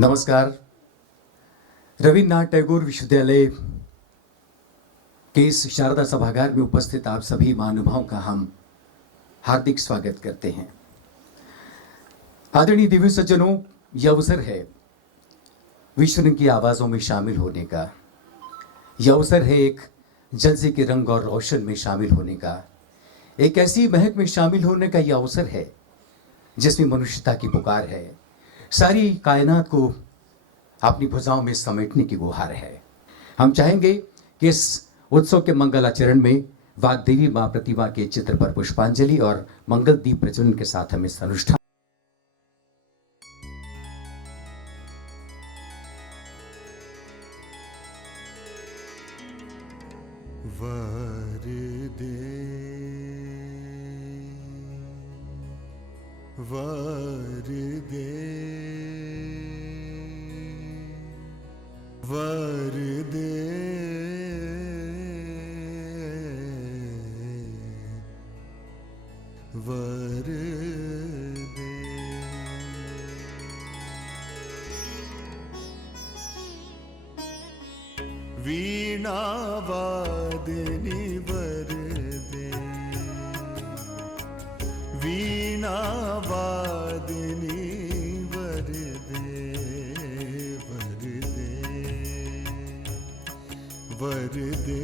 नमस्कार। रविन्द्रनाथ टैगोर विश्वविद्यालय के इस शारदा सभागार में उपस्थित आप सभी महानुभावों का हम हार्दिक स्वागत करते हैं। आदरणीय दिव्य सज्जनों, यह अवसर है विश्व रंग की आवाज़ों में शामिल होने का। यह अवसर है एक जलसे के रंग और रोशन में शामिल होने का, एक ऐसी महक में शामिल होने का। यह अवसर है जिसमें मनुष्यता की पुकार है, सारी कायनात को अपनी भुजाओं में समेटने की गुहार है। हम चाहेंगे कि इस उत्सव के मंगलाचरण में वाग्देवी मां प्रतिमा के चित्र पर पुष्पांजलि और मंगल दीप प्रज्वलन के साथ हम इस अनुष्ठान वरदे वरदे वरदे वीणा वादनी वरदे वीणा वादनी वरदे वरदे वरदे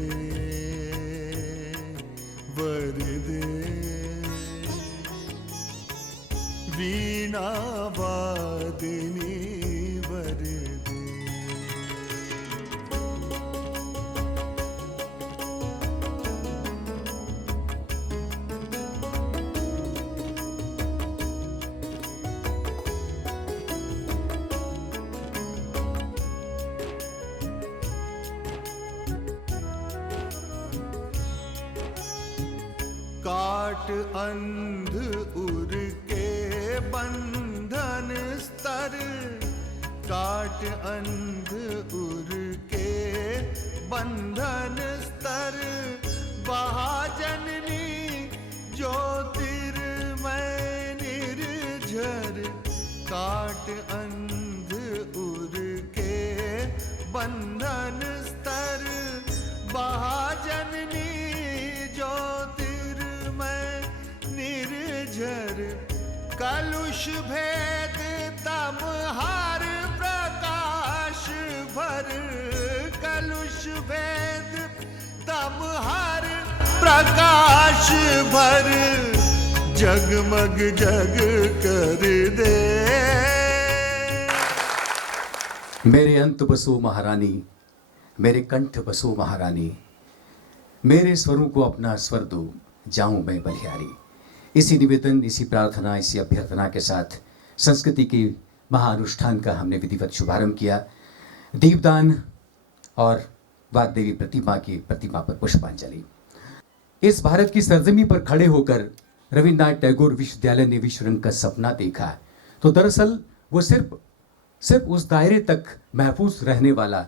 वरदे वीणा वादनी वरदे। काट अंध उर के बंधन स्तर, काट अंध उर के बंधन स्तर, महाजननी ज्योतिर्मय निर्झर, काट अंध उर के बंधन स्तर, महाजननी निर्झर, कलुष भेद तम हर प्रकाश भर, कलुष भेद तम हर प्रकाश भर, जगमग जग कर दे। मेरे अंत बसो महारानी, मेरे कंठ बसो महारानी, मेरे स्वरों को अपना स्वर दो, जाऊं मैं बलिहारी। इसी निवेदन, इसी प्रार्थना, इसी अभ्यर्थना के साथ संस्कृति के महाअनुष्ठान का हमने विधिवत शुभारंभ किया। दीपदान और वाग्देवी प्रतिमा की प्रतिमा पर पुष्पांजलि। इस भारत की सरजमी पर खड़े होकर रविन्द्रनाथ टैगोर विश्वविद्यालय ने विश्व रंग का सपना देखा, तो दरअसल वो सिर्फ उस दायरे तक महफूज रहने वाला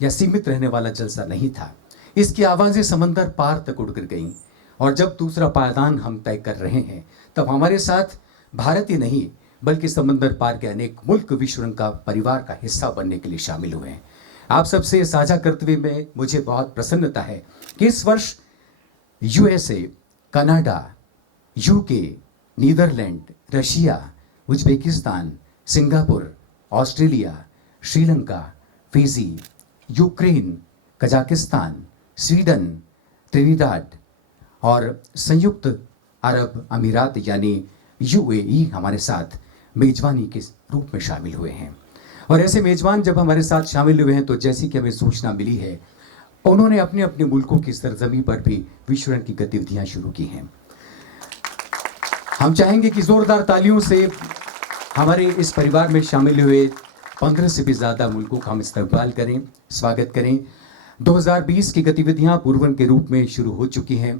या सीमित रहने वाला जलसा नहीं था। इसकी आवाज़ें समंदर पार तक उड़ कर गईं। और जब दूसरा पायदान हम तय कर रहे हैं, तब हमारे साथ भारत ही नहीं बल्कि समंदर पार के अनेक मुल्क विश्व रंग का परिवार का हिस्सा बनने के लिए शामिल हुए हैं। आप सबसे साझा करते हुए में मुझे बहुत प्रसन्नता है कि इस वर्ष USA, Canada, UK, Netherlands, Russia, Uzbekistan, Singapore, Australia, Sri Lanka, Fiji, Ukraine, Kazakhstan, Sweden, Trinidad और संयुक्त अरब अमीरात यानी UAE हमारे साथ मेजबानी के रूप में शामिल हुए हैं। और ऐसे मेजबान जब हमारे साथ शामिल हुए हैं तो जैसी कि हमें सूचना मिली है, उन्होंने अपने अपने मुल्कों की सरजमी पर भी विश्व रंग की गतिविधियां शुरू की हैं। हम चाहेंगे कि जोरदार तालियों से हमारे इस परिवार में शामिल हुए 15 से भी ज़्यादा मुल्कों का हम इस्तकबाल करें, स्वागत करें। 2020 की गतिविधियां पूर्वन के रूप में शुरू हो चुकी हैं।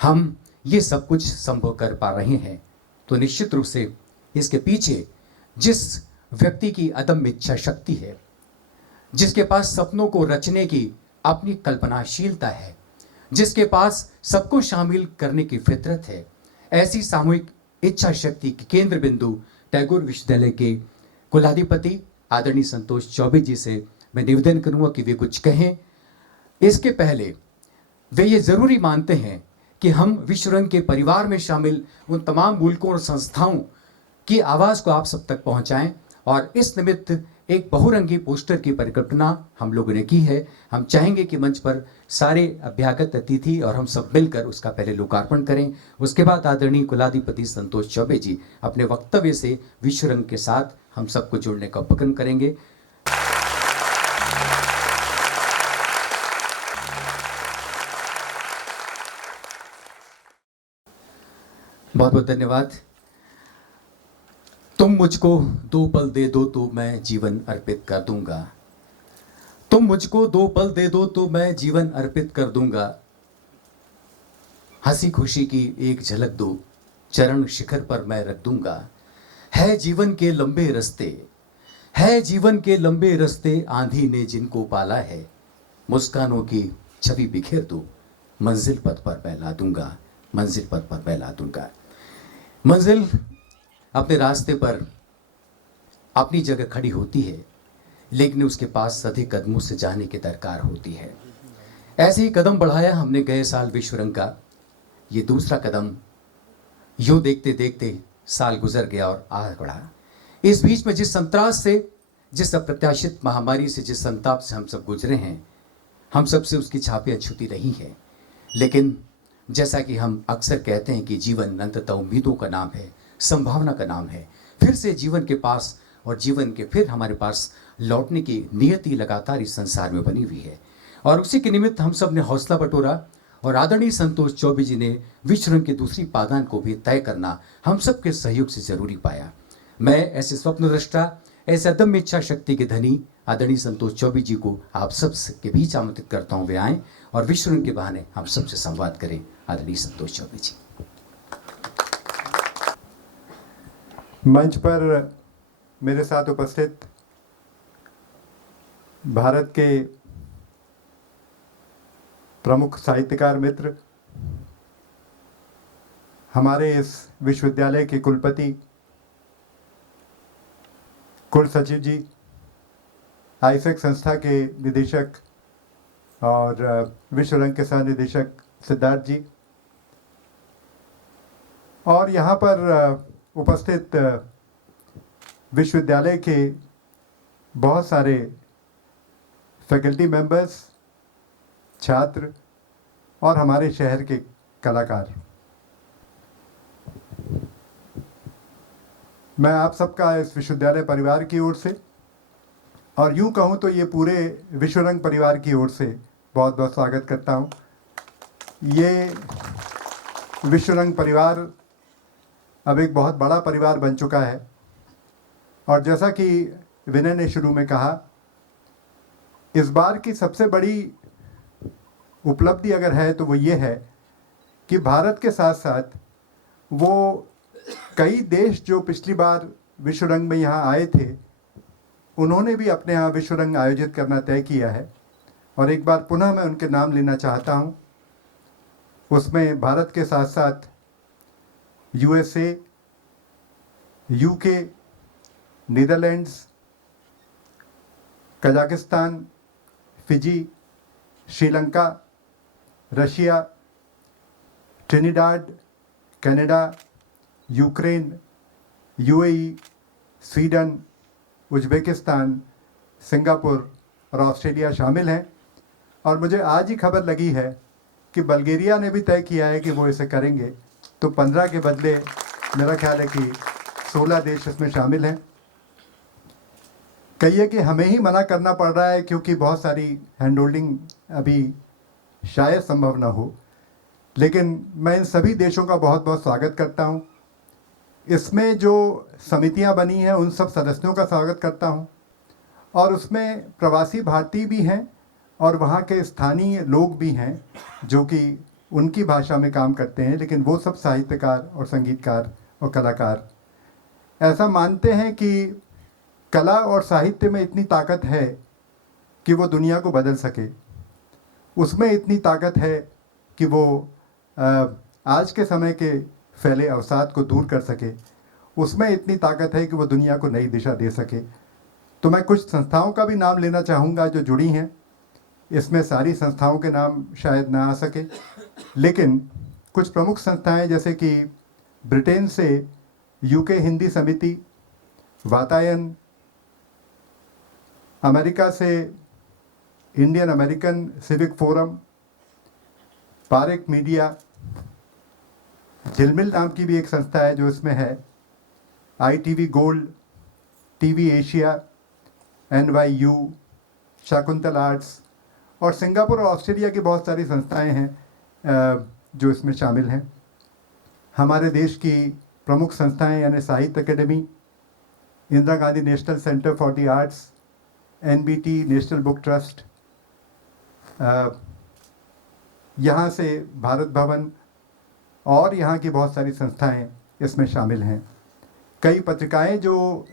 हम ये सब कुछ संभव कर पा रहे हैं तो निश्चित रूप से इसके पीछे जिस व्यक्ति की अदम्य इच्छा शक्ति है, जिसके पास सपनों को रचने की अपनी कल्पनाशीलता है, जिसके पास सबको शामिल करने की फितरत है, ऐसी सामूहिक इच्छा शक्ति के केंद्र बिंदु टैगोर विश्वविद्यालय के कुलाधिपति आदरणीय संतोष चौबे जी से मैं निवेदन करूंगा कि वे कुछ कहें। इसके पहले वे ये ज़रूरी मानते हैं कि हम विश्व रंग के परिवार में शामिल उन तमाम मुल्कों और संस्थाओं की आवाज़ को आप सब तक पहुंचाएं, और इस निमित्त एक बहुरंगी पोस्टर की परिकल्पना हम लोगों ने की है। हम चाहेंगे कि मंच पर सारे अभ्यागत अतिथि और हम सब मिलकर उसका पहले लोकार्पण करें। उसके बाद आदरणीय कुलाधिपति संतोष चौबे जी अपने वक्तव्य से विश्व रंग के साथ हम सबको जोड़ने का उपक्रम करेंगे। बहुत बहुत धन्यवाद। तुम मुझको 2 पल दे दो तो मैं जीवन अर्पित कर दूंगा। तुम मुझको 2 पल दे दो तो मैं जीवन अर्पित कर दूंगा। हंसी खुशी की एक झलक दो, चरण शिखर पर मैं रख दूंगा। है जीवन के लंबे रास्ते, है जीवन के लंबे रास्ते, आंधी ने जिनको पाला है। मुस्कानों की छवि बिखेर दो, मंजिल पथ पर मैं ला दूंगा, मंजिल पथ पर मैं ला दूंगा। मंजिल अपने रास्ते पर अपनी जगह खड़ी होती है, लेकिन उसके पास अधिक कदमों से जाने की दरकार होती है। ऐसे ही कदम बढ़ाया हमने गए साल विश्व रंग का। ये दूसरा कदम, यूं देखते देखते साल गुजर गया और आगे बढ़ा। इस बीच में जिस संत्रास से, जिस अप्रत्याशित महामारी से, जिस संताप से हम सब गुजरे हैं, हम सब से उसकी छापें छूती रही हैं। लेकिन जैसा कि हम अक्सर कहते हैं कि जीवन अंततः उम्मीदों का नाम है, संभावना का नाम है। फिर से जीवन के पास और जीवन के फिर हमारे पास लौटने की नियति लगातार इस संसार में बनी हुई है, और उसी के निमित्त हम सब ने हौसला बटोरा, और आदरणीय संतोष चौबे जी ने विश्व रंग की दूसरी पायदान को भी तय करना हम सब के सहयोग से जरूरी पाया। मैं ऐसे स्वप्नद्रष्टा, ऐसे अदम्य इच्छा शक्ति के धनी आदरणीय संतोष चौबे जी को आप सब के बीच आमंत्रित करता हूँ, वे आएँ और विश्व रंग के बहाने हम सबसे संवाद करें। आदरणीय संतोष चौबे जी। मंच पर मेरे साथ उपस्थित भारत के प्रमुख साहित्यकार मित्र, हमारे इस विश्वविद्यालय के कुलपति, कुल सचिव जी, आईसेक संस्था के निदेशक और विश्व रंग के सह निदेशक सिद्धार्थ जी, और यहाँ पर उपस्थित विश्वविद्यालय के बहुत सारे फैकल्टी मेंबर्स, छात्र और हमारे शहर के कलाकार, मैं आप सबका इस विश्वविद्यालय परिवार की ओर से, और यूं कहूं तो ये पूरे विश्व रंग परिवार की ओर से बहुत बहुत स्वागत करता हूं। ये विश्व रंग परिवार अब एक बहुत बड़ा परिवार बन चुका है, और जैसा कि विनय ने शुरू में कहा, इस बार की सबसे बड़ी उपलब्धि अगर है तो वो ये है कि भारत के साथ साथ वो कई देश जो पिछली बार विश्व रंग में यहाँ आए थे, उन्होंने भी अपने यहाँ विश्व रंग आयोजित करना तय किया है, और एक बार पुनः मैं उनके नाम लेना चाहता हूँ। उसमें भारत के साथ साथ USA, UK, Netherlands, Kazakhstan, Fiji, Sri Lanka, Russia, Trinidad, Canada, Ukraine, UAE, Sweden, Uzbekistan, Singapore और ऑस्ट्रेलिया शामिल हैं। और मुझे आज ही खबर लगी है कि बल्गेरिया ने भी तय किया है कि वो इसे करेंगे, तो 15 के बदले मेरा ख्याल है कि 16 देश इसमें शामिल हैं। कहिए कि हमें ही मना करना पड़ रहा है क्योंकि बहुत सारी हैंड होल्डिंग अभी शायद संभव ना हो, लेकिन मैं इन सभी देशों का बहुत बहुत स्वागत करता हूं। इसमें जो समितियां बनी हैं उन सब सदस्यों का स्वागत करता हूं, और उसमें प्रवासी भारतीय भी हैं और वहाँ के स्थानीय लोग भी हैं जो कि उनकी भाषा में काम करते हैं, लेकिन वो सब साहित्यकार और संगीतकार और कलाकार ऐसा मानते हैं कि कला और साहित्य में इतनी ताकत है कि वो दुनिया को बदल सके, उसमें इतनी ताकत है कि वो आज के समय के फैले अवसाद को दूर कर सके, उसमें इतनी ताकत है कि वो दुनिया को नई दिशा दे सके। तो मैं कुछ संस्थाओं का भी नाम लेना चाहूँगा जो जुड़ी हैं। इसमें सारी संस्थाओं के नाम शायद ना आ सके, लेकिन कुछ प्रमुख संस्थाएं जैसे कि ब्रिटेन से यूके हिंदी समिति, वातायन, अमेरिका से Indian American civic forum, Parekh media, झिलमिल नाम की भी एक संस्था है जो इसमें है, ITV gold, TV Asia, NYU, Shakuntal arts, और सिंगापुर और ऑस्ट्रेलिया की बहुत सारी संस्थाएं हैं जो इसमें शामिल हैं। हमारे देश की प्रमुख संस्थाएं यानी साहित्य academy, Indira Gandhi national centre for the arts, NBT national book trust, यहाँ से भारत भवन और यहाँ की बहुत सारी संस्थाएं इसमें शामिल हैं। कई पत्रिकाएं जो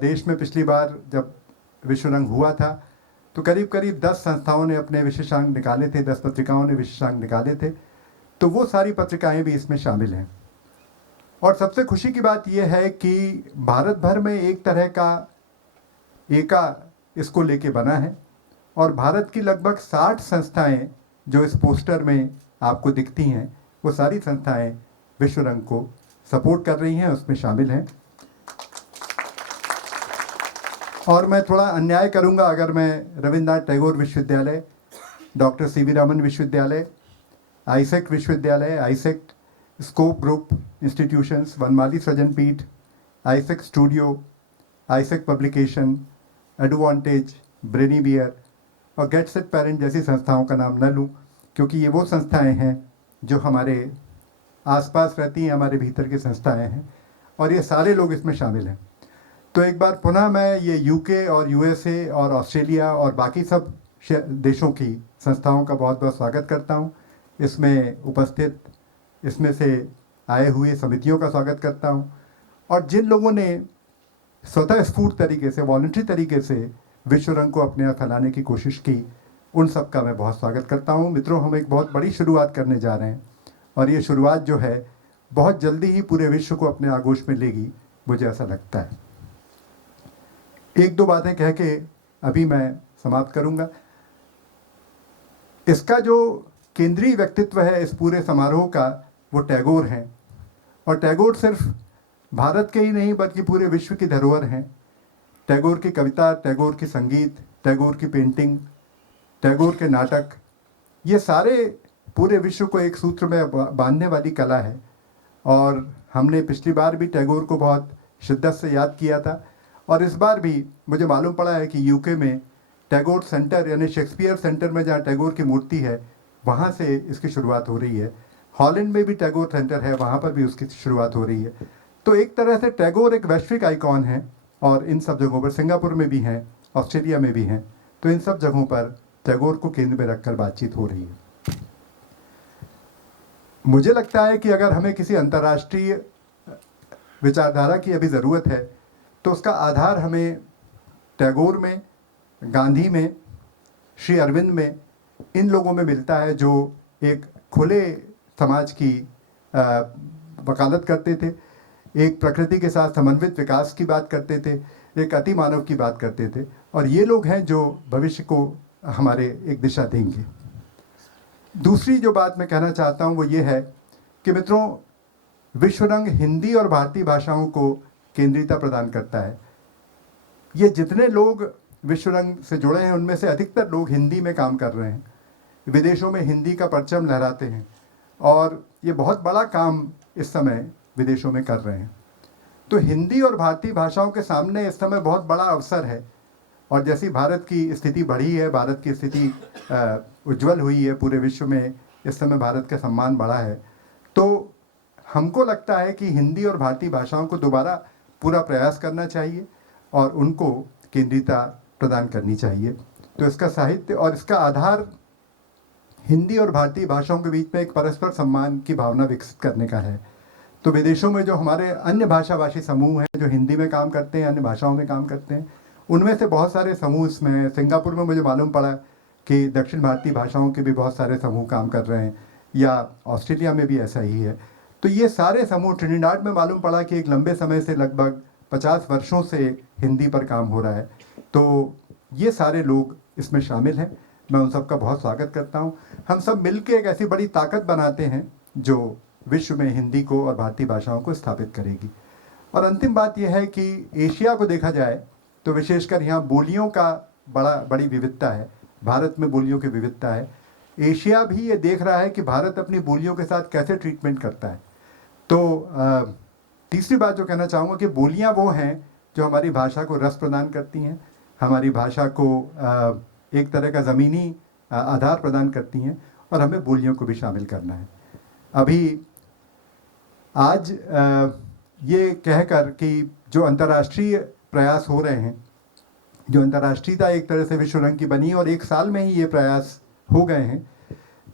देश में पिछली बार जब विश्व रंग हुआ था तो करीब करीब 10 संस्थाओं ने अपने विशेषांक निकाले थे, 10 पत्रिकाओं ने विशेषांक निकाले थे, तो वो सारी पत्रिकाएं भी इसमें शामिल हैं। और सबसे खुशी की बात यह है कि भारत भर में एक तरह का एका इसको लेके बना है और भारत की लगभग 60 संस्थाएं जो इस पोस्टर में आपको दिखती हैं, वो सारी संस्थाएं विश्व रंग को सपोर्ट कर रही हैं, उसमें शामिल हैं। और मैं थोड़ा अन्याय करूंगा अगर मैं रविन्द्रनाथ टैगोर विश्वविद्यालय, डॉक्टर CV रामन विश्वविद्यालय, आइसेक विश्वविद्यालय, AISECT scope group institutions, Vanmali Srijan Peeth, AISECT studio, AISECT publication, advantage, ब्रेनीवियर और गेट सेट पेरेंट जैसी संस्थाओं का नाम न लूं, क्योंकि ये वो संस्थाएं हैं जो हमारे आसपास रहती हैं, हमारे भीतर की संस्थाएं हैं और ये सारे लोग इसमें शामिल हैं। तो एक बार पुनः मैं ये UK और USA और ऑस्ट्रेलिया और बाकी सब देशों की संस्थाओं का बहुत बहुत स्वागत करता हूँ। इसमें उपस्थित इसमें से आए हुए समितियों का स्वागत करता हूँ और जिन लोगों ने स्वतः स्फूर्त तरीके से, वॉलंटरी तरीके से विश्व रंग को अपने यहाँ फैलाने की कोशिश की, उन सब का मैं बहुत स्वागत करता हूँ। मित्रों, हम एक बहुत बड़ी शुरुआत करने जा रहे हैं और ये शुरुआत जो है बहुत जल्दी ही पूरे विश्व को अपने आगोश में लेगी, मुझे ऐसा लगता है। एक दो बातें कह के अभी मैं समाप्त करूंगा। इसका जो केंद्रीय व्यक्तित्व है इस पूरे समारोह का, वो टैगोर हैं और टैगोर सिर्फ भारत के ही नहीं बल्कि पूरे विश्व की धरोहर हैं। टैगोर की कविता, टैगोर की संगीत, टैगोर की पेंटिंग, टैगोर के नाटक, ये सारे पूरे विश्व को एक सूत्र में बांधने वाली कला है। और हमने पिछली बार भी टैगोर को बहुत शिद्दत से याद किया था और इस बार भी मुझे मालूम पड़ा है कि UK में टैगोर सेंटर यानी शेक्सपियर सेंटर में जहाँ टैगोर की मूर्ति है, वहाँ से इसकी शुरुआत हो रही है। हॉलैंड में भी टैगोर सेंटर है, वहाँ पर भी उसकी शुरुआत हो रही है। तो एक तरह से टैगोर एक वैश्विक आइकॉन है और इन सब जगहों पर, सिंगापुर में भी हैं, ऑस्ट्रेलिया में भी हैं, तो इन सब जगहों पर टैगोर को केंद्र में रखकर बातचीत हो रही है। मुझे लगता है कि अगर हमें किसी अंतर्राष्ट्रीय विचारधारा की अभी ज़रूरत है तो उसका आधार हमें टैगोर में, गांधी में, श्री अरविंद में, इन लोगों में मिलता है जो एक खुले समाज की वकालत करते थे, एक प्रकृति के साथ समन्वित विकास की बात करते थे, एक अति मानव की बात करते थे और ये लोग हैं जो भविष्य को हमारे एक दिशा देंगे। दूसरी जो बात मैं कहना चाहता हूँ वो ये है कि मित्रों, विश्व रंग हिंदी और भारतीय भाषाओं को केंद्रीयता प्रदान करता है। ये जितने लोग विश्व रंग से जुड़े हैं उनमें से अधिकतर लोग हिंदी में काम कर रहे हैं, विदेशों में हिंदी का परचम लहराते हैं और ये बहुत बड़ा काम इस समय विदेशों में कर रहे हैं। तो हिंदी और भारतीय भाषाओं के सामने इस समय बहुत बड़ा अवसर है और जैसी भारत की स्थिति बढ़ी है, भारत की स्थिति उज्जवल हुई है, पूरे विश्व में इस समय भारत का सम्मान बढ़ा है, तो हमको लगता है कि हिंदी और भारतीय भाषाओं को दोबारा पूरा प्रयास करना चाहिए और उनको केंद्रीयता प्रदान करनी चाहिए। तो इसका साहित्य और इसका आधार हिंदी और भारतीय भाषाओं के बीच में एक परस्पर सम्मान की भावना विकसित करने का है। तो विदेशों में जो हमारे अन्य भाषाभाषी समूह हैं जो हिंदी में काम करते हैं, अन्य भाषाओं में काम करते हैं, उनमें से बहुत सारे समूह इसमें, सिंगापुर में मुझे मालूम पड़ा कि दक्षिण भारतीय भाषाओं के भी बहुत सारे समूह काम कर रहे हैं, या ऑस्ट्रेलिया में भी ऐसा ही है। तो ये सारे समूह, ट्रिनिडाड में मालूम पड़ा कि एक लंबे समय से लगभग 50 वर्षों से हिंदी पर काम हो रहा है। तो ये सारे लोग इसमें शामिल हैं। मैं उन सबका बहुत स्वागत करता हूँ। हम सब मिलकर एक ऐसी बड़ी ताकत बनाते हैं जो विश्व में हिंदी को और भारतीय भाषाओं को स्थापित करेगी। और अंतिम बात यह है कि एशिया को देखा जाए तो विशेषकर यहाँ बोलियों का बड़ी विविधता है। भारत में बोलियों की विविधता है। एशिया भी ये देख रहा है कि भारत अपनी बोलियों के साथ कैसे ट्रीटमेंट करता है। तो तीसरी बात जो कहना चाहूँगा कि बोलियाँ वो हैं जो हमारी भाषा को रस प्रदान करती हैं, हमारी भाषा को एक तरह का ज़मीनी आधार प्रदान करती हैं, और हमें बोलियों को भी शामिल करना है। अभी आज ये कहकर कि जो अंतर्राष्ट्रीय प्रयास हो रहे हैं, जो अंतर्राष्ट्रीयता एक तरह से विश्व रंग की बनी और एक साल में ही ये प्रयास हो गए हैं।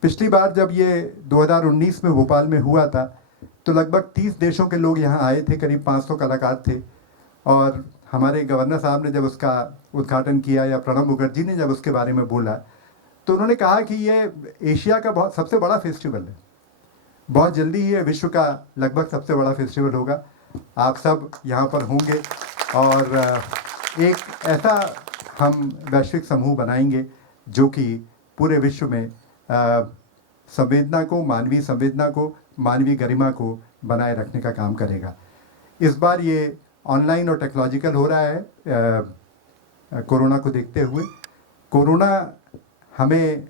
पिछली बार जब ये 2019 में भोपाल में हुआ था तो लगभग 30 देशों के लोग यहाँ आए थे, करीब 500 कलाकार थे। और हमारे गवर्नर साहब ने जब उसका उद्घाटन किया या प्रणब मुखर्जी ने जब उसके बारे में बोला तो उन्होंने कहा कि ये एशिया का सबसे बड़ा फेस्टिवल है। बहुत जल्दी ही ये विश्व का लगभग सबसे बड़ा फेस्टिवल होगा। आप सब यहाँ पर होंगे और एक ऐसा हम वैश्विक समूह बनाएंगे जो कि पूरे विश्व में संवेदना को, मानवीय संवेदना को, मानवीय गरिमा को बनाए रखने का काम करेगा। इस बार ये ऑनलाइन और टेक्नोलॉजिकल हो रहा है कोरोना को देखते हुए। कोरोना हमें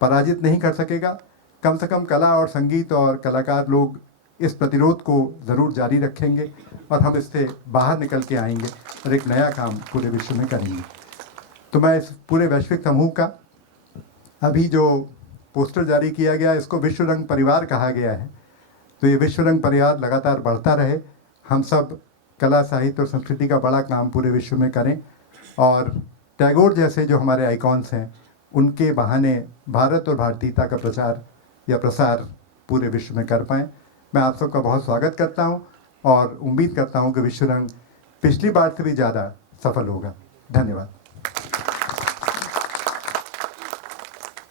पराजित नहीं कर सकेगा। कम से कम कला और संगीत और कलाकार लोग इस प्रतिरोध को ज़रूर जारी रखेंगे और हम इससे बाहर निकल के आएंगे और एक नया काम पूरे विश्व में करेंगे। तो मैं इस पूरे वैश्विक समूह का अभी जो पोस्टर जारी किया गया, इसको विश्व रंग परिवार कहा गया है। तो ये विश्व रंग परिवार लगातार बढ़ता रहे, हम सब कला, साहित्य और संस्कृति का बड़ा काम पूरे विश्व में करें और टैगोर जैसे जो हमारे आइकॉन्स हैं उनके बहाने भारत और भारतीयता का प्रचार या प्रसार पूरे विश्व में कर पाएँ। मैं आप सबका बहुत स्वागत करता हूँ और उम्मीद करता हूँ कि विश्व रंग पिछली बार से भी ज़्यादा सफल होगा। धन्यवाद।